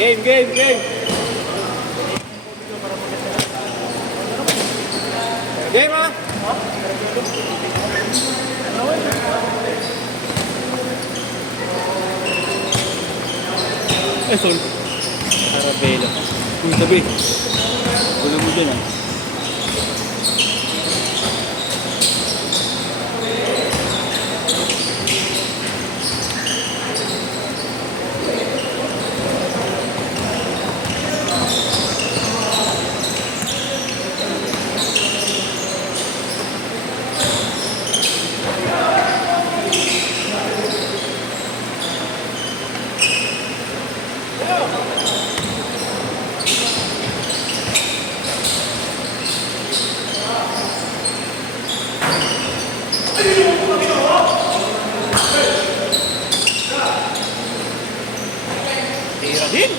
Game, game, game. Game ah. Sol. Arabella. Kung sabi. Wala mo dyan ah. Tira din.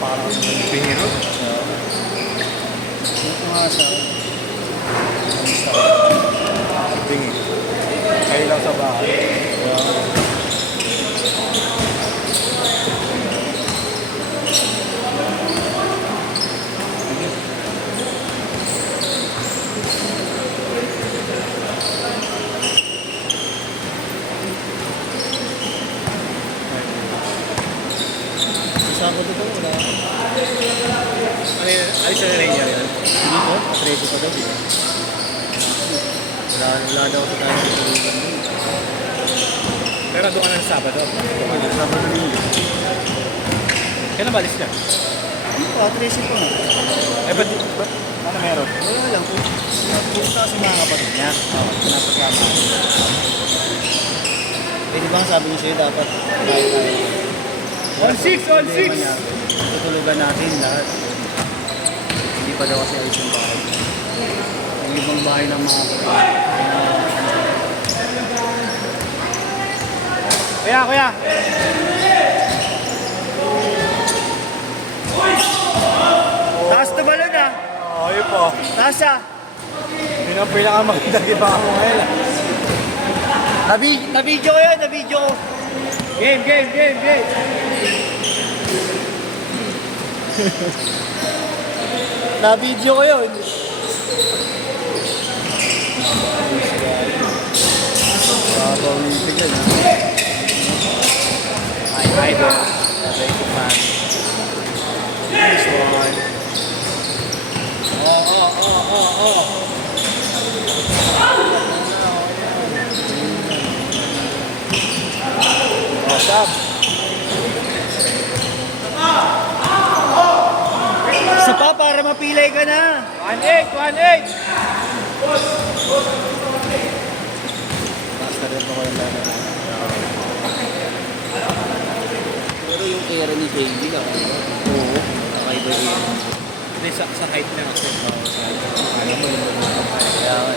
Parang bihiro. Ito nga siya. Bingi. Kayo lang sa bahay. Sabado to, wala. Alis na rin yan. Hindi po, preso pa daw. Wala daw ito tayo sa tulugan. Pero doon ka na sa Sabado. Sabado rin yun. Kailan ba alis ka? Hindi po, preso po na. Eh, ba't? Ano meron? Wala lang po. Pupunta kasi mga kapatid niya. Oo, pinapasama. Eh, di ba sabi niyo sa'yo dapat all 6, all 6! Tutulugan natin lahat. Hindi pa daw kasi alis yung bahay. Yung ibang bahay ng mga Kuya! Taas to balon ah! Oo, yun po. Taas ah! Yun ang pinakamagandang iba mo ngayon. Na-video ko yun, na-video ko. Game! Na-video ko yun. Babawin ka na. My idol. Basic man. This one. Oh. Sab. Isa pa para mapilay ka na. 1-8. Basta rin ako yung lana. Pero yung era ni Baby lang. Oo. Nakaiba yun. Hindi, sa height na kasi. Alam mo yung kaya.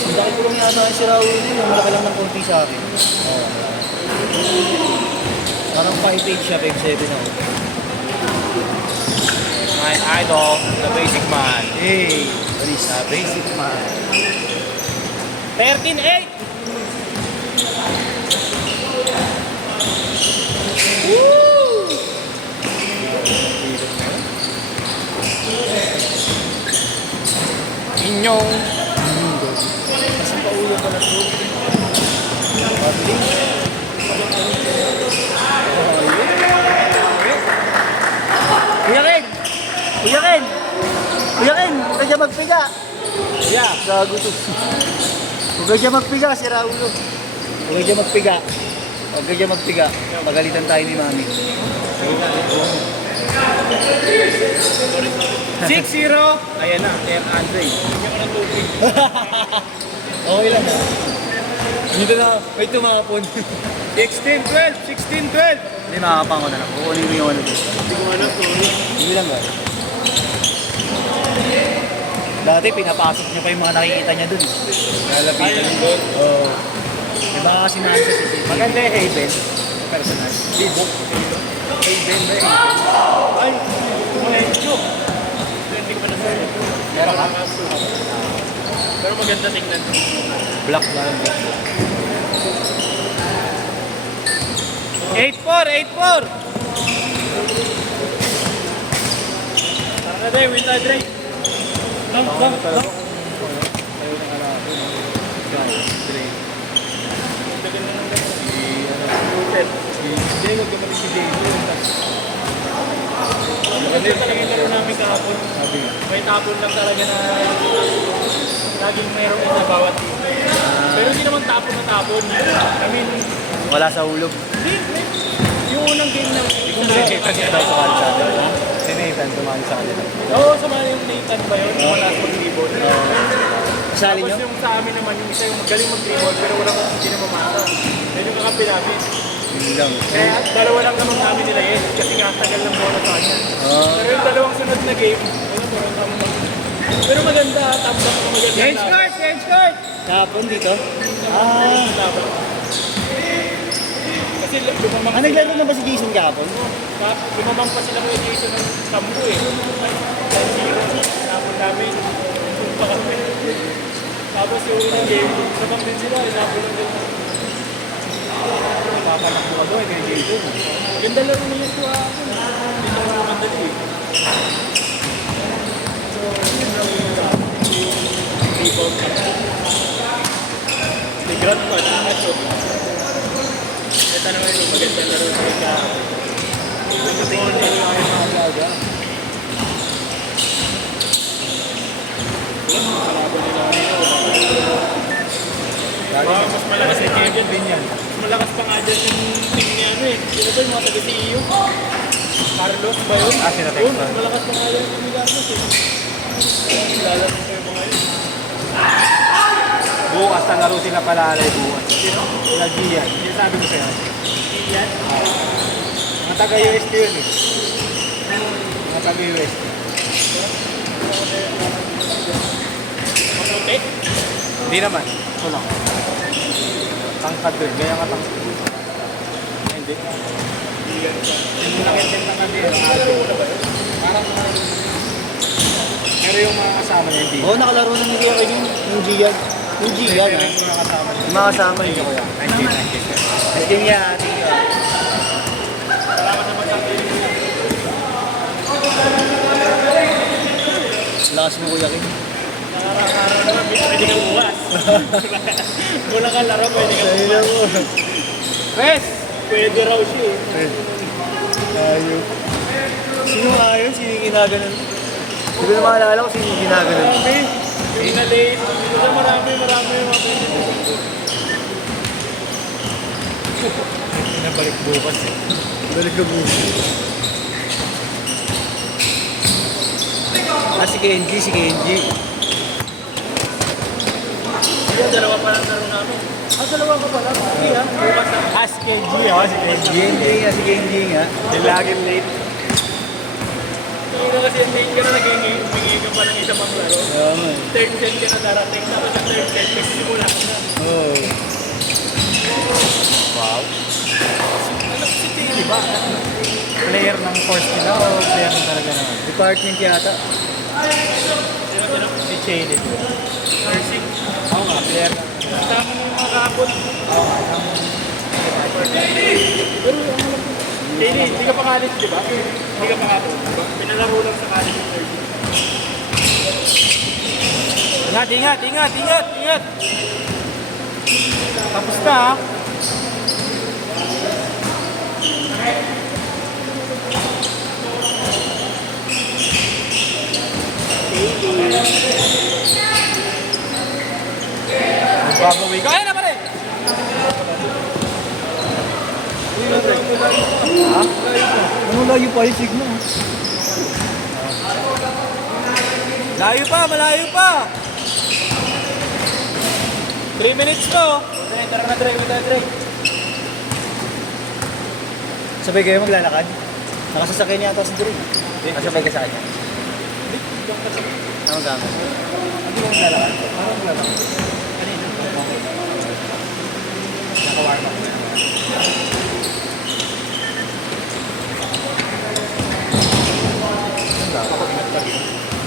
Ang laki ko lang yata si Raul din. Malaki lang ng konti sa akin. Parang 5'8 siya, 5'7 ako. My idol, the basic man. Hey, what is the basic man? 13'8! Woo! Inyo! Nyong. Kasi paulo pala ito. Patling. Kuya Ken! Kuya Ken! Kuya Ken! Huwag ka dyan magpiga! Yeah, gago to. Huwag ka dyan magpiga, si Raulo. Huwag ka dyan magpiga. Huwag ka dyan magpiga. Pagalitan tayo ni Mami. 6-0. Ayan na, Air Andre. Okay lang ha. Dito na, may tumapon. 16-12. 16-12. Hindi, makakapang ko na lang. Kukunin mo yung ano dito. Hindi ko alam, sorry. Hindi lang ba? Dati pinapasok niya pa yung mga nakikita niya dun. Lalapitan niya. Oo. Diba kasi nasa sa city. Maganda yung Haven. Personal. Libo. Haven ba yung Haven? Ay, medyo. Hindi ko pa nasabi. Meron ka? Pero maganda tingnan. Black na lang. 8-4. 8-4. Tara na din, win tayo, Dre. Lang. Maganda talaga yung laro namin kahapon. May tapon lang talaga na laging mayroong isa bawat team. Pero hindi naman tapon na tapon. I mean, Wala sa hulog. hindi. Yung unang game na Hindi ko makikita siya daw sumali sa kanila. Si Nathan sumali sa kanila. oo, sumali yung Nathan ba yun? Yung last mag-dribble. Kasali Tapos nyo? yung sa amin naman, yung isa yung magaling mag-dribble pero wala kong hindi na mamasa. Yan yung kakampi namin. Hindi lang. Kaya dalawa lang naman namin nila yun kasi nga tagal ng bola sa kanya. Pero yung dalawang sunod na game, wala mo rin kami. Pero maganda, thumbs up na maganda. Change court! Change court! Kahapon dito? Kasi lumamang Ah, naglaro na ba si Jason kahapon? lumamang pa sila kay Jason ng kampo eh. 10-0, tapon namin. Pa kami. Tapos yung unang game, lumamang din sila, tapon lang din. Papanak mo ka doon kay Jason. Ganda laro niya ito ako. Hindi naman madali eh. Rebound ka. Si Grant pa, nakakashoot. Ito naman yung maganda laro sa ika. Ito tingin nila yung aking mga gaga. Kalaban nila ngayon. Mas malakas si Kevin din yan. Mas malakas pa nga dyan yung team niya ano eh. Sino ba yung mga taga-CEO? Carlos ba yun? Ah, sila Texas. Oo, mas malakas pa nga dyan yung Carlos eh. Lalaro pa yung mga yun. Bukas na laro sila palalay bukas. Sino? Sila Gian. Yung sabi ko sa'yo. Ian? Mga taga-UST yun eh. Mga taga-UST. Maputi? Hindi naman. Ito lang. Tangkad doon. Gaya nga tangkad. Hindi. Yung nakitip na kami. Parang pero yung mga kasama niya hindi. Oo, nakalaro na nila kayo yung Gian. Yung Gian. Yung mga kasama niya. Yung mga kasama niya kuya. 1990. Yung niya ating Salamat sa pagkakili. lakas mo kuya Kim. Nakakaraw naman, pwede kang buwas. Kung nakalaro, pwede kang buwas. Pes! Pwede raw siya eh. Ayun. Sino ayun? Sino yung ginaganon? Hindi ko na maalala kung sino yung ginaganon. Marami. Yung na-late. Marami mga pwede. Nabalik bukas eh. Balik ka bukas. Ah, si Kenji. Kaya dalawa pa lang laro namin. Dalawa ka pala. Hindi ha. Bukas na. Ah, si Kenji si Kenji nga. Yung laging late. Kaya na kasi yung main ka na humingi ka pa ng isa pang laro. Oo nga. Third set ka na darating. Tapos sa third set, magsisimula ka na. Oo. Wow. Ano si Tilly ba? Player ng course nila o player ng talaga naman? Department yata. Sino? Si Cheney. Nursing. Oo nga, player ng... Tama mo yung mga kahapon. Oo nga, Pero ang alam ko. Tilly, hindi ka pa college, di ba? Hindi ka pa college. Pinalaro lang sa college yung nursing. Ingat, ingat, ingat, ingat, ingat. Tapos na ha. Babawi ka. Ay, naman eh! Ha? Ano layo pa yung signal? Layo pa, malayo pa! 3 minutes to! Tara na, Dre. Sabay kayo maglalakad? Nakasasakay niya ata si Dre. Nakasabay ka sa kanya? Ano gamit? Hindi ko maglalakad? Ano maglalakad? Kanina. Naka-warm up.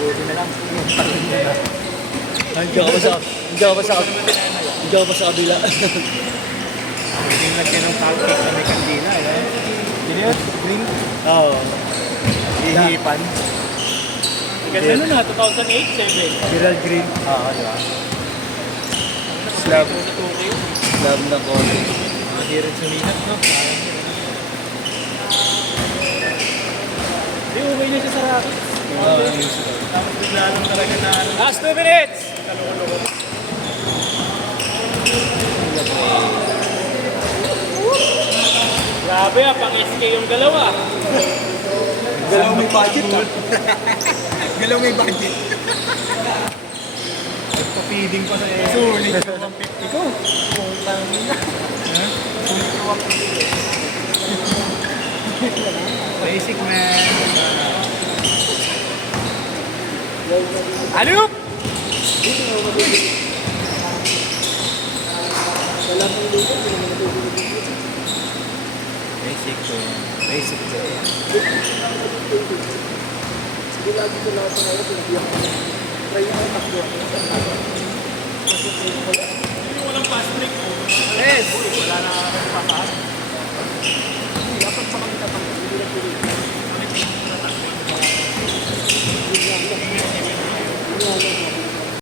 Buti na lang. Nandiyan ka pa sa kabila. Tingnan ka ng pancake na may kandila. Yun yun? Green? Oo. Ihipan. Ganda nun ha, 2008-7. Viral green. Oo, di ba? Slab. Sa Tokyo. Slab ng konti. Mahirin sumikat, no? Hindi, okay na siya sa racket. Tapos bigla lang talaga na... Last 2 minutes! Grabe ah, pang SK yung dalawa. Galaw may budget ha? Galaw may budget. Pa-feeding pa sa Sulit yung 150 ko. Kung tangina. Sulit yung 150. Basic man. Ano? Basic ko yan. Basic ko yan. Walang fast break. Yes! Wala na pataas.